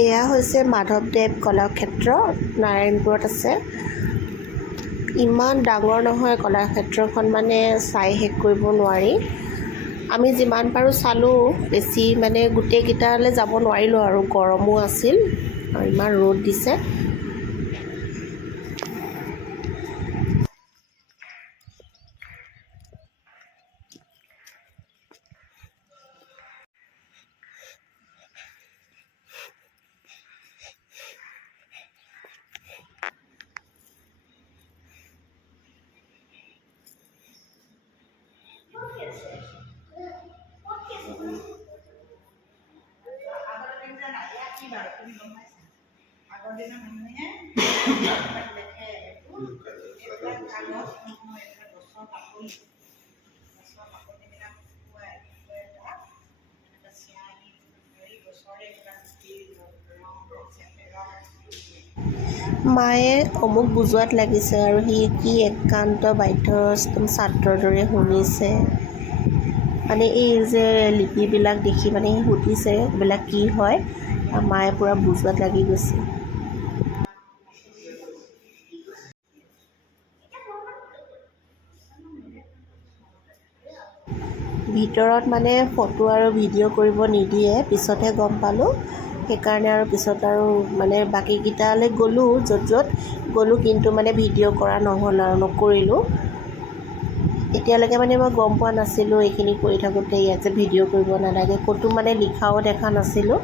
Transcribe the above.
এয়া হৈছে মাধৱদেৱ কলাক্ষেত্ৰ, নাৰায়ণপুৰত আছে। ইমান ডাঙৰ নহয় কলাক্ষেত্ৰখন, মানে চাই শেষ কৰিব নোৱাৰি। আমি যিমান পাৰোঁ চালোঁ, বেছি মানে গোটেইকেইটালৈ যাব নোৱাৰিলোঁ আৰু গৰমো আছিল আৰু ইমান ৰ'দ দিছে। মায়ে অমুক বুজোৱাত লাগিছে আৰু সি কি একান্ত বাধ্যস্ত ছাত্ৰৰ দৰে শুনিছে। মানে এই যে লিপিবিলাক দেখি মানে সি সুধিছে এইবিলাক কি হয়, মায়ে পূৰা বুজোৱাত লাগি গৈছে। ভিতৰত মানে ফটো আৰু ভিডিঅ' কৰিব নিদিয়ে, পিছতহে গম পালোঁ। সেইকাৰণে আৰু পিছত আৰু মানে বাকীকেইটালৈ গ'লোঁ, য'ত গ'লোঁ, কিন্তু মানে ভিডিঅ' কৰা নহ'ল আৰু নকৰিলোঁ। এতিয়ালৈকে মানে মই গম পোৱা নাছিলোঁ এইখিনি কৰি থাকোঁতে ইয়াত যে ভিডিঅ' কৰিব নালাগে, ক'তো মানে লিখাও দেখা নাছিলোঁ।